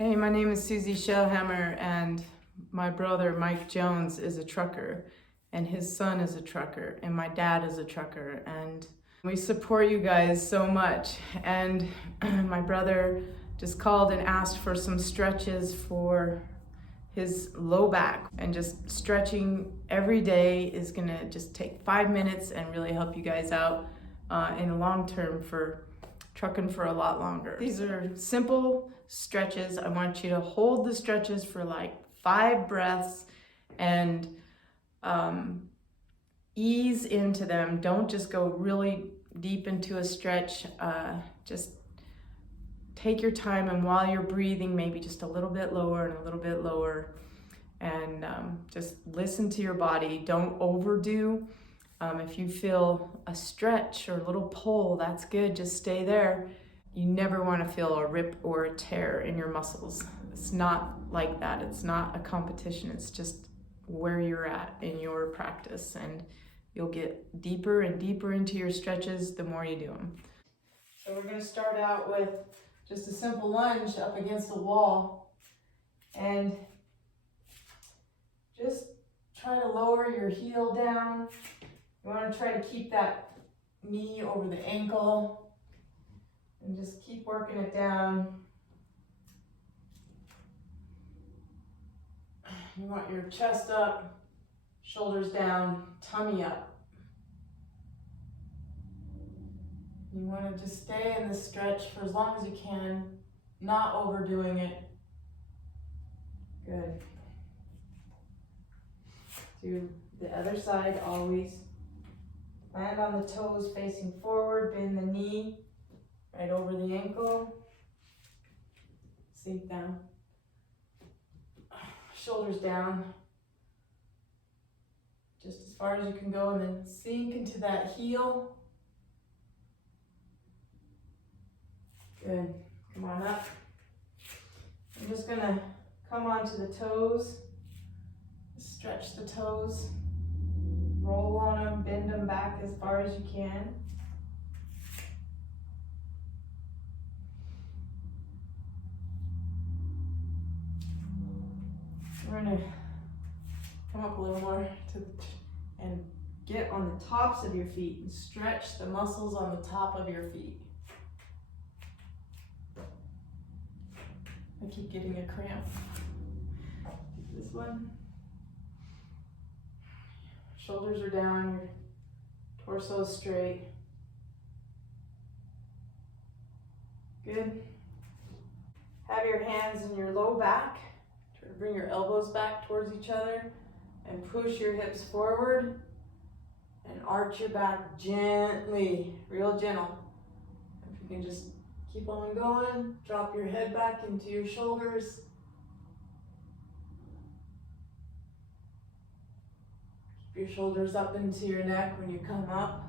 Hey, my name is Susie Shellhammer, and my brother Mike Jones is a trucker, and his son is a trucker, and my dad is a trucker, and we support you guys so much. And my brother just called and asked for some stretches for his low back, and just stretching every day is gonna just take 5 minutes and really help you guys out in the long term for trucking for a lot longer. These are simple stretches. I want you to hold the stretches for like 5 breaths and ease into them. Don't just go really deep into a stretch. Just take your time, and while you're breathing, maybe just a little bit lower and a little bit lower, and just listen to your body. Don't overdo. If you feel a stretch or a little pull, that's good, just stay there. You never want to feel a rip or a tear in your muscles. It's not like that. It's not a competition. It's just where you're at in your practice, and you'll get deeper and deeper into your stretches the more you do them. So we're going to start out with just a simple lunge up against the wall, and just try to lower your heel down. You want to try to keep that knee over the ankle and just keep working it down. You want your chest up, shoulders down, tummy up. You want to just stay in this stretch for as long as you can, not overdoing it. Good. Do the other side always. Land on the toes facing forward, bend the knee right over the ankle. Sink down. Shoulders down. Just as far as you can go, and then sink into that heel. Good. Come on up. I'm just going to come onto the toes. Stretch the toes. Roll on them, bend them back as far as you can. We're going to come up a little more and get on the tops of your feet and stretch the muscles on the top of your feet. I keep getting a cramp. This one. Shoulders are down, your torso is straight. Good. Have your hands in your low back. Try to bring your elbows back towards each other and push your hips forward and arch your back gently, real gentle. If you can just keep on going, drop your head back into your shoulders. Your shoulders up into your neck when you come up.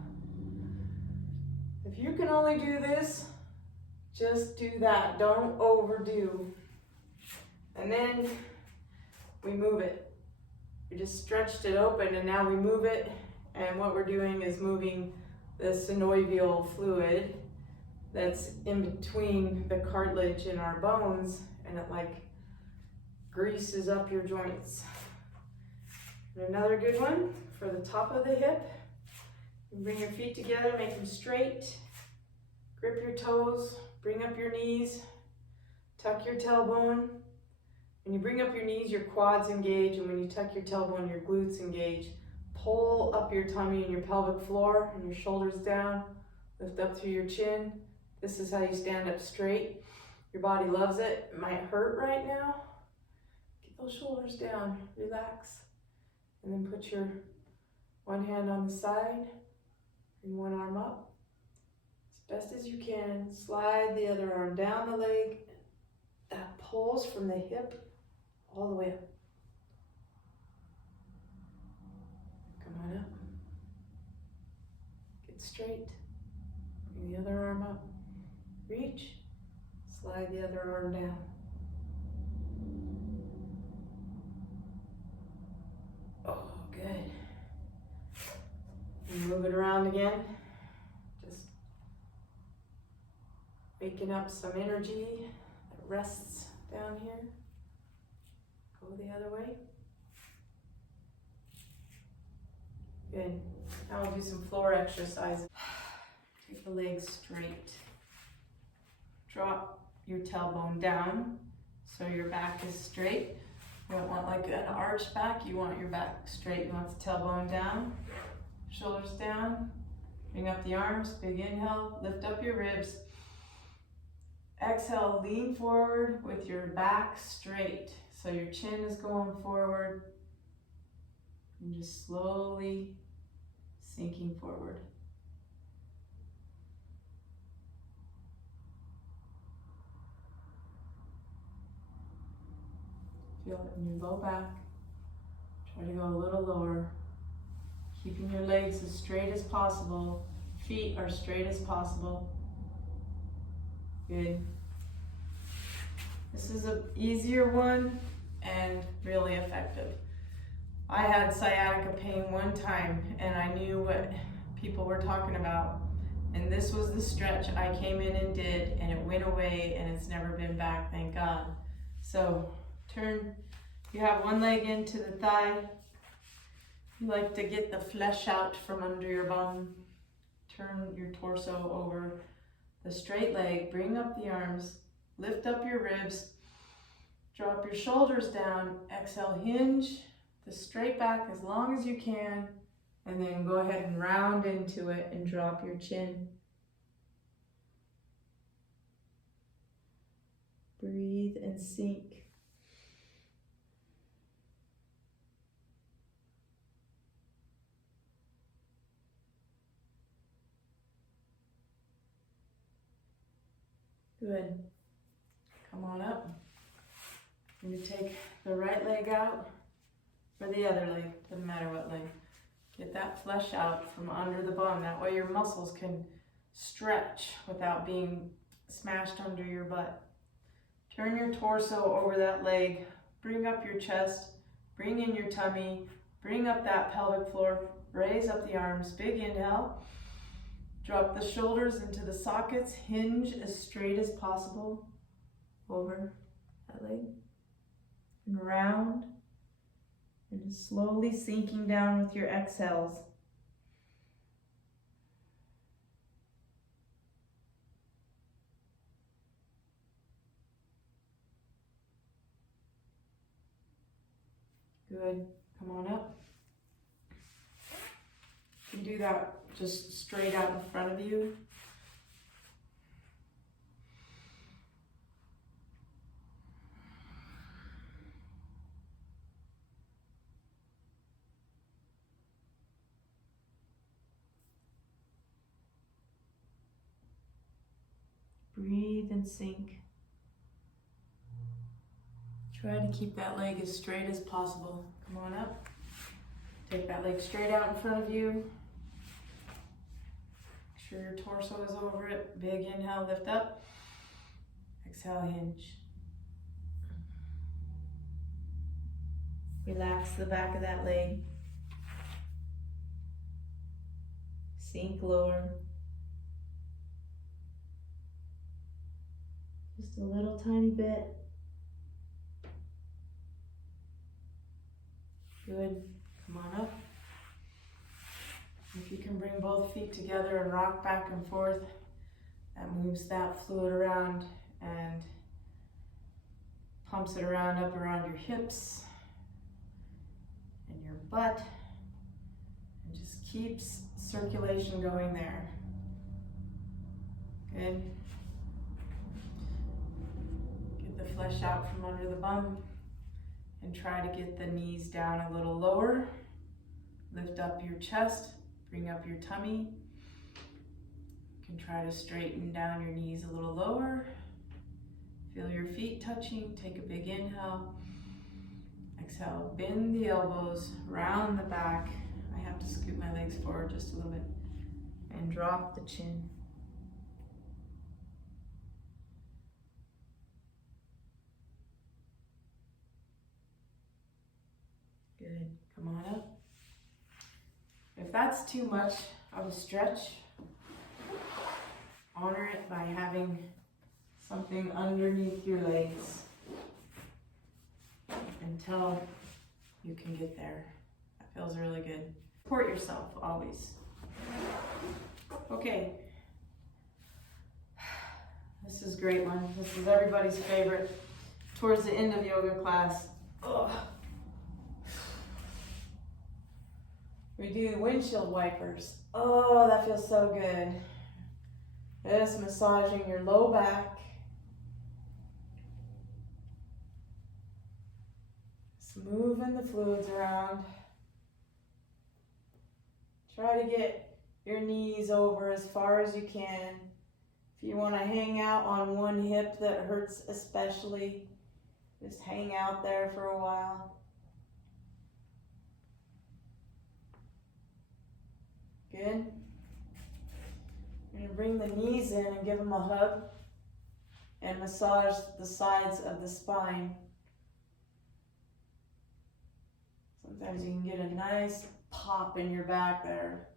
If you can only do this, just do that. Don't overdo. And then we move it. We just stretched it open, and now we move it. And what we're doing is moving the synovial fluid that's in between the cartilage and our bones, and it like greases up your joints. And another good one for the top of the hip. You bring your feet together, make them straight. Grip your toes, bring up your knees, tuck your tailbone. When you bring up your knees, your quads engage, and when you tuck your tailbone, your glutes engage. Pull up your tummy and your pelvic floor and your shoulders down. Lift up through your chin. This is how you stand up straight. Your body loves it. It might hurt right now. Get those shoulders down, relax. And then put your one hand on the side and one arm up. As best as you can, slide the other arm down the leg. That pulls from the hip all the way up. Come on up. Get straight. Bring the other arm up. Reach. Slide the other arm down. Oh, good. And move it around again. Just waking up some energy that rests down here. Go the other way. Good. Now we'll do some floor exercise. Take the legs straight. Drop your tailbone down so your back is straight. You don't want like an arched back, you want your back straight. You want the tailbone down, shoulders down. Bring up the arms, big inhale, lift up your ribs. Exhale, lean forward with your back straight. So your chin is going forward. And just slowly sinking forward. Feel it in your low back. Try to go a little lower. Keeping your legs as straight as possible. Feet are straight as possible. Good. This is an easier one and really effective. I had sciatica pain one time and I knew what people were talking about. And this was the stretch I came in and did, and it went away and it's never been back, thank God. So turn, you have one leg into the thigh. You like to get the flesh out from under your bum. Turn your torso over the straight leg, bring up the arms, lift up your ribs, drop your shoulders down, exhale, hinge the straight back as long as you can, and then go ahead and round into it and drop your chin. Breathe and sink. Good. Come on up. I'm going to take the right leg out, or the other leg, doesn't matter what leg. Get that flesh out from under the bum. That way your muscles can stretch without being smashed under your butt. Turn your torso over that leg. Bring up your chest. Bring in your tummy. Bring up that pelvic floor. Raise up the arms. Big inhale. Drop the shoulders into the sockets. Hinge as straight as possible over that leg. And round. And just slowly sinking down with your exhales. Good. Come on up. You can do that just straight out in front of you. Breathe and sink. Try to keep that leg as straight as possible. Come on up. Take that leg straight out in front of you. Make sure your torso is over it. Big inhale, lift up. Exhale, hinge. Relax the back of that leg. Sink lower. Just a little tiny bit. Good. Come on up. If you can bring both feet together and rock back and forth, that moves that fluid around and pumps it around up around your hips and your butt, and just keeps circulation going there. Good. Get the flesh out from under the bum and try to get the knees down a little lower. Lift up your chest, bring up your tummy. You can try to straighten down your knees a little lower. Feel your feet touching. Take a big inhale. Exhale, bend the elbows, round the back. I have to scoot my legs forward just a little bit. And drop the chin. Good. Come on up. If that's too much of a stretch, honor it by having something underneath your legs. until you can get there. That feels really good. Support yourself always. Okay. This is a great one. This is everybody's favorite towards the end of yoga class. Ugh. We do windshield wipers. Oh, that feels so good. Just massaging your low back. Just moving the fluids around. Try to get your knees over as far as you can. If you want to hang out on one hip that hurts especially, just hang out there for a while. Good. You're going to bring the knees in and give them a hug and massage the sides of the spine. Sometimes you can get a nice pop in your back there.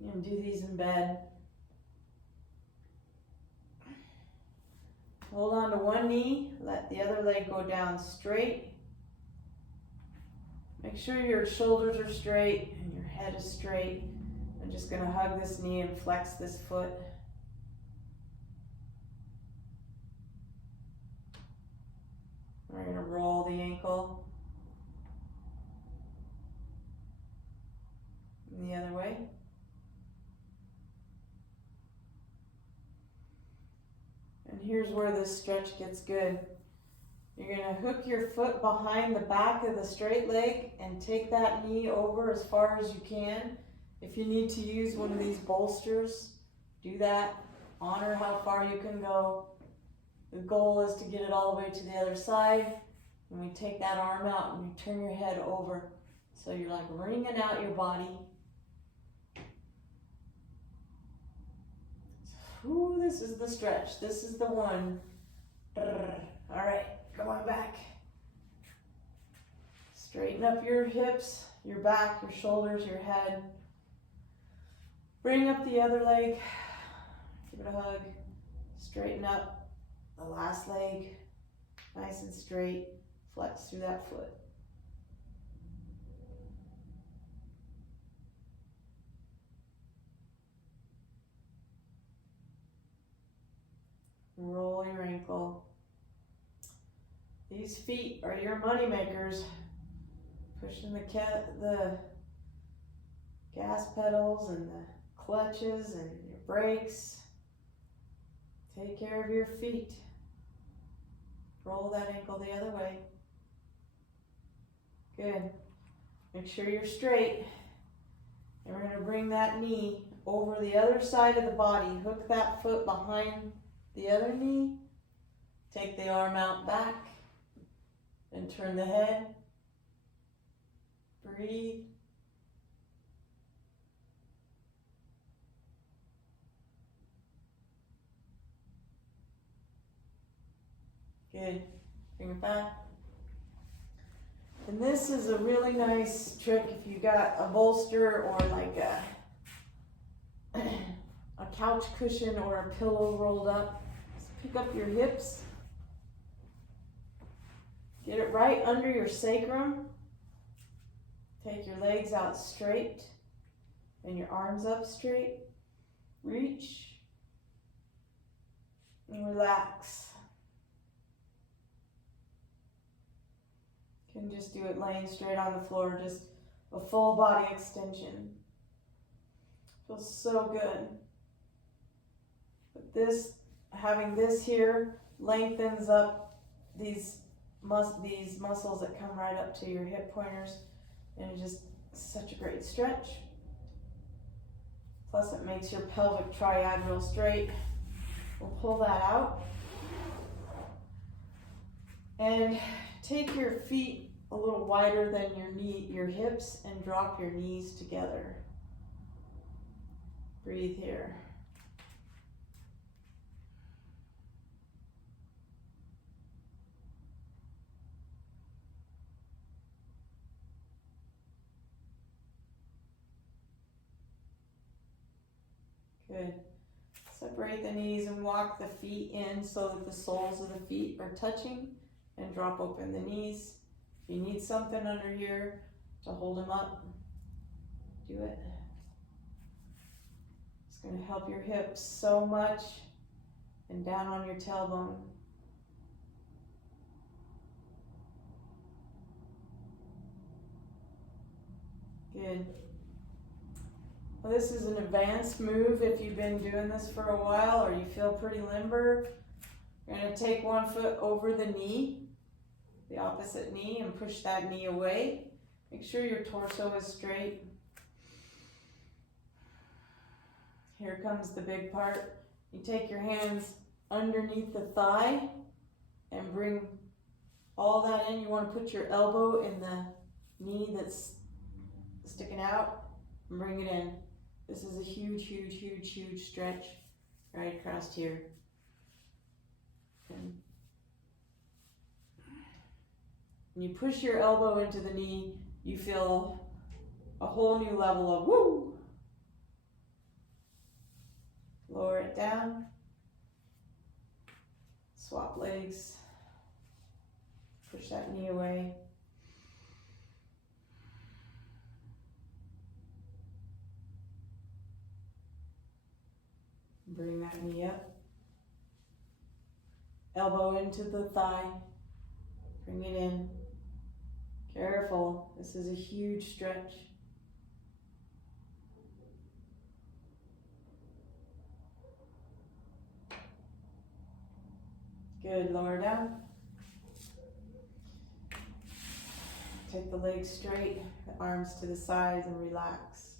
You can do these in bed. Hold on to one knee, let the other leg go down straight. Make sure your shoulders are straight and your head is straight. I'm just going to hug this knee and flex this foot. We're going to roll the ankle. And the other way. And here's where this stretch gets good. You're going to hook your foot behind the back of the straight leg and take that knee over as far as you can. If you need to use one of these bolsters, do that. Honor how far you can go. The goal is to get it all the way to the other side. And we take that arm out and you turn your head over. So you're like wringing out your body. Ooh, this is the stretch. This is the one. All right, come on back. Straighten up your hips, your back, your shoulders, your head. Bring up the other leg. Give it a hug. Straighten up the last leg. Nice and straight. Flex through that foot. Roll your ankle. These feet are your money makers. Pushing the gas pedals and the clutches and your brakes. Take care of your feet. Roll that ankle the other way. Good. Make sure you're straight. And we're going to bring that knee over the other side of the body. Hook that foot behind the other knee. Take the arm out back. And turn the head. Breathe. Good. Bring it back. And this is a really nice trick if you got a bolster or like a couch cushion or a pillow rolled up. Just pick up your hips. Get it right under your sacrum. Take your legs out straight and your arms up straight. Reach and relax. You can just do it laying straight on the floor, just a full body extension. Feels so good. But this, having this here lengthens up these muscles that come right up to your hip pointers, and it's just such a great stretch. Plus it makes your pelvic triad real straight. We'll pull that out. And take your feet a little wider than your hips and drop your knees together. Breathe here. Good. Separate the knees and walk the feet in so that the soles of the feet are touching, and drop open the knees. If you need something under here to hold them up, do it. It's going to help your hips so much, and down on your tailbone. Good. Well, this is an advanced move if you've been doing this for a while or you feel pretty limber. You're going to take one foot over the knee, the opposite knee, and push that knee away. Make sure your torso is straight. Here comes the big part. You take your hands underneath the thigh and bring all that in. You want to put your elbow in the knee that's sticking out and bring it in. This is a huge, huge, huge, huge stretch right across here. And when you push your elbow into the knee, you feel a whole new level of woo. Lower it down. Swap legs. Push that knee away. Bring that knee up. Elbow into the thigh. Bring it in. Careful. This is a huge stretch. Good. Lower down. Take the legs straight, the arms to the sides, and relax.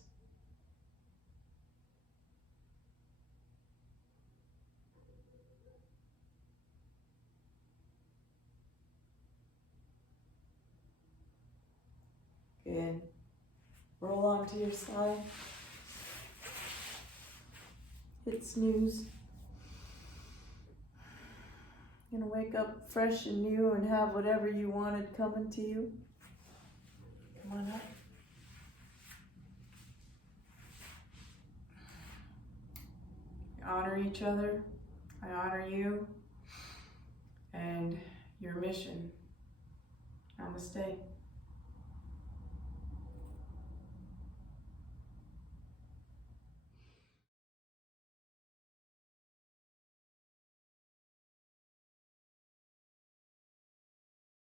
Good. Roll onto your side. Hit snooze. You're gonna wake up fresh and new and have whatever you wanted coming to you. Come on up. We honor each other. I honor you and your mission. Namaste.